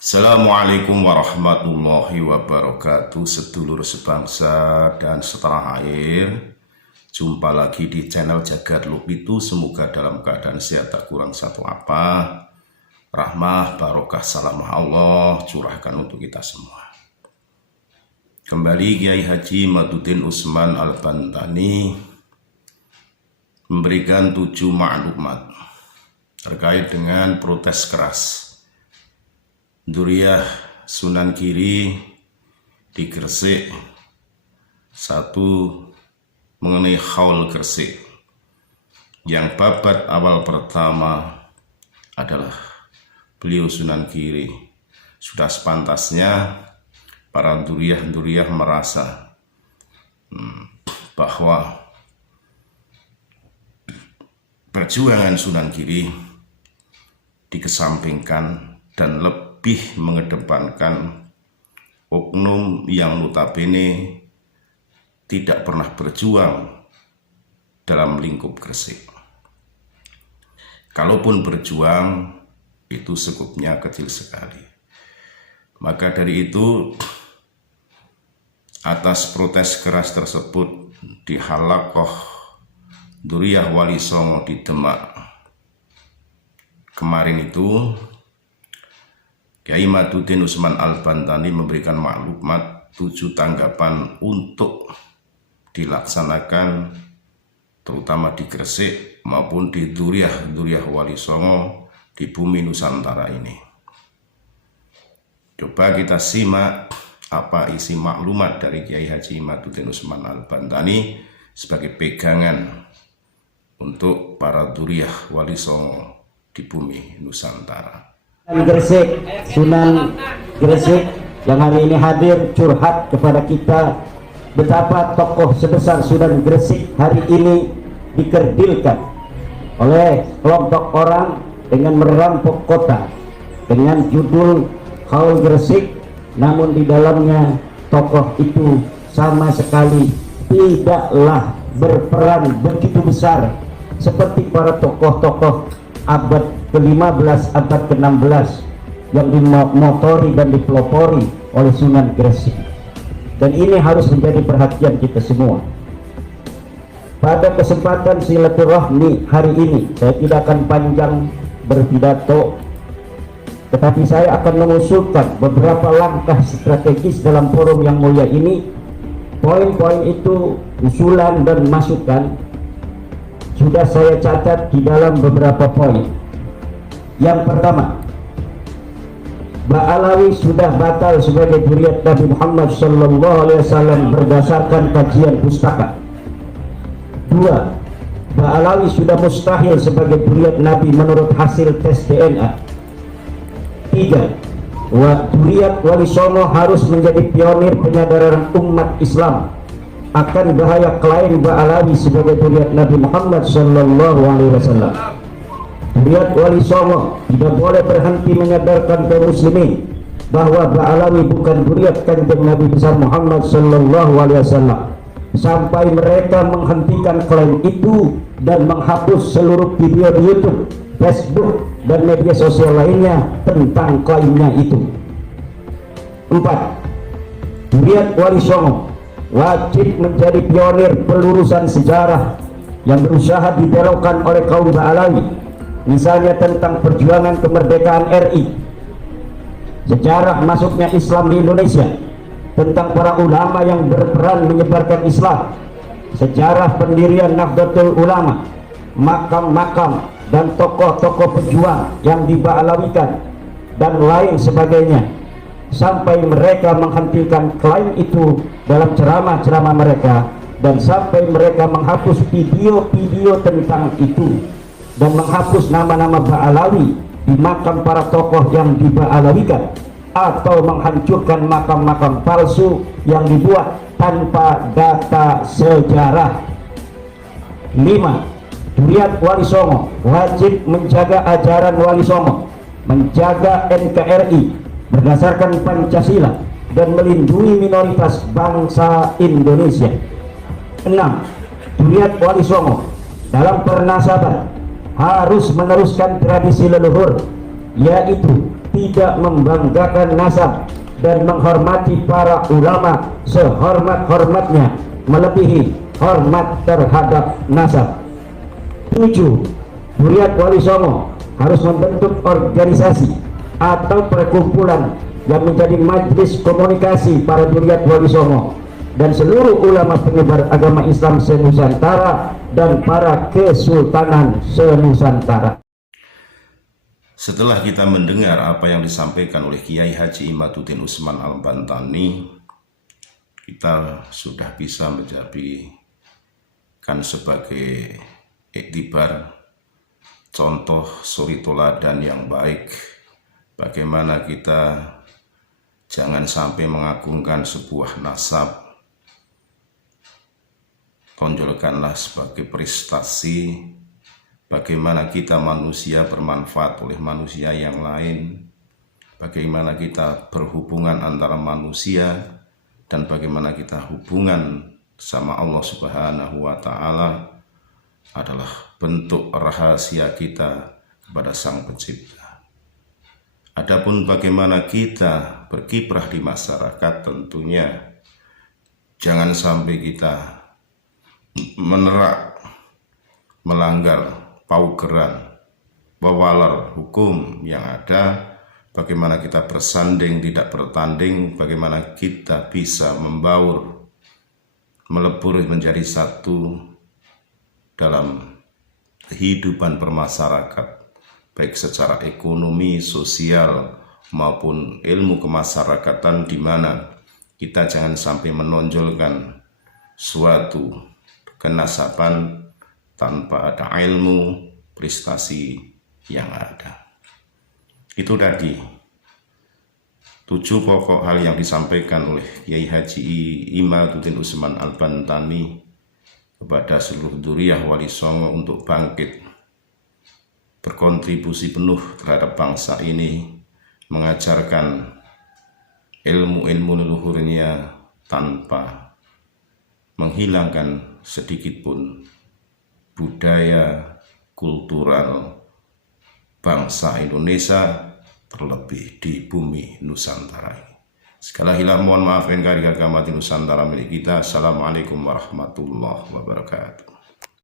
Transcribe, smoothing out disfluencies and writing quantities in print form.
Assalamualaikum warahmatullahi wabarakatuh, sedulur sebangsa dan setanah air. Jumpa lagi di channel Jagat Lupitu. Semoga dalam keadaan sehat, tak kurang satu apa. Rahmah, barokah, salamah Allah curahkan untuk kita semua. Kembali Kiai Haji Maduddin Usman Al-Bantani memberikan 7 maklumat terkait dengan protes keras Dzurriyyah Sunan Giri di Gresik. Satu, mengenai Haul Gresik. Yang babat awal pertama adalah beliau Sunan Giri. Sudah sepantasnya para dzurriyyah merasa bahwa perjuangan Sunan Giri dikesampingkan dan lebih mengedepankan oknum yang notabene tidak pernah berjuang dalam lingkup Gresik. Kalaupun berjuang, itu sekupnya kecil sekali. Maka dari itu, atas protes keras tersebut di Halaqah Dzurriyyah Wali Songo di Demak kemarin itu, Kiai Maduddin Usman Al-Bantani memberikan maklumat 7 tanggapan untuk dilaksanakan terutama di Gresik maupun di Dzurriyyah Wali Songo di bumi Nusantara ini. Coba kita simak apa isi maklumat dari Kiai Haji Maduddin Usman Al-Bantani sebagai pegangan untuk para Dzurriyyah Wali Songo di bumi Nusantara. Gresik, Sunan Gresik yang hari ini hadir curhat kepada kita betapa tokoh sebesar Sunan Gresik hari ini dikerdilkan oleh kelompok orang dengan merampok kota dengan judul Haul Gresik, namun di dalamnya tokoh itu sama sekali tidaklah berperan begitu besar seperti para tokoh-tokoh abad ke-15, abad ke-16 yang dimotori dan dipelopori oleh Sunan Gresik. Dan ini harus menjadi perhatian kita semua. Pada kesempatan silaturahmi hari ini, saya tidak akan panjang berpidato, tetapi saya akan mengusulkan beberapa langkah strategis dalam forum yang mulia ini. Poin-poin itu, usulan dan masukan sudah saya catat di dalam beberapa poin. Yang pertama, Ba'alawi sudah batal sebagai dzurriyyah Nabi Muhammad SAW berdasarkan kajian pustaka. 2. Ba'alawi sudah mustahil sebagai dzurriyyah Nabi menurut hasil tes DNA. 3. Dzurriyyah Wali Songo harus menjadi pionir penyadaran umat Islam akan bahaya klaim Ba'alawi sebagai dzurriyyah Nabi Muhammad SAW. Dzurriyyah Wali Songo tidak boleh berhenti menyadarkan kaum muslimin bahwa Ba'alawi bukan dzurriyyah kanjeng Nabi besar Muhammad SAW sampai mereka menghentikan klaim itu dan menghapus seluruh video di YouTube, Facebook, dan media sosial lainnya tentang klaimnya itu. 4. Dzurriyyah Wali Songo wajib menjadi pionir pelurusan sejarah yang berusaha dibelokkan oleh kaum Ba'alawi, misalnya tentang perjuangan kemerdekaan RI, sejarah masuknya Islam di Indonesia, tentang para ulama yang berperan menyebarkan Islam, sejarah pendirian Nahdlatul Ulama, makam-makam dan tokoh-tokoh pejuang yang diba'alawikan, dan lain sebagainya, sampai mereka menghentikan klaim itu dalam ceramah-ceramah mereka, dan sampai mereka menghapus video-video tentang itu dan menghapus nama-nama Ba'alawi di makam para tokoh yang diba'alawikan, atau menghancurkan makam-makam palsu yang dibuat tanpa data sejarah. 5. Dzurriyyah Wali Songo wajib menjaga ajaran Wali Songo, menjaga NKRI berdasarkan Pancasila, dan melindungi minoritas bangsa Indonesia. 6. Dzurriyyah Wali Songo dalam pernasaban harus meneruskan tradisi leluhur, yaitu tidak membanggakan nasab dan menghormati para ulama sehormat-hormatnya melebihi hormat terhadap nasab. 7. Duriat Wali Songo harus membentuk organisasi atau perkumpulan yang menjadi majelis komunikasi para duriat Wali Songo dan seluruh ulama penyebar agama Islam se-Nusantara dan para kesultanan se-Nusantara. Setelah kita mendengar apa yang disampaikan oleh Kiai Haji Imaduddin Usman Al-Bantani, kita sudah bisa menjadikan sebagai iktibar, contoh suri teladan yang baik, bagaimana kita jangan sampai mengagungkan sebuah nasab, tonjolkanlah sebagai prestasi. Bagaimana kita manusia bermanfaat oleh manusia yang lain, bagaimana kita berhubungan antara manusia, dan bagaimana kita hubungan sama Allah Subhanahu wa Ta'ala adalah bentuk rahasia kita kepada Sang Pencipta. Adapun bagaimana kita berkiprah di masyarakat, tentunya jangan sampai kita menerak, melanggar paugeran, bawalar hukum yang ada, bagaimana kita bersanding tidak bertanding, bagaimana kita bisa membaur, melebur menjadi satu dalam kehidupan bermasyarakat, baik secara ekonomi, sosial, maupun ilmu kemasyarakatan, di mana kita jangan sampai menonjolkan suatu kenasaban tanpa ada ilmu, prestasi yang ada. Itu tadi 7 pokok hal yang disampaikan oleh Kiai Haji Imaduddin Usman Al-Bantani kepada seluruh dzurriyyah Wali Songo untuk bangkit berkontribusi penuh terhadap bangsa ini, mengajarkan ilmu-ilmu leluhurnya tanpa menghilangkan sedikit pun budaya kultural bangsa Indonesia, terlebih di bumi Nusantara ini. Sekali lagi mohon maaf yang kari agama di Nusantara milik kita. Assalamualaikum warahmatullahi wabarakatuh.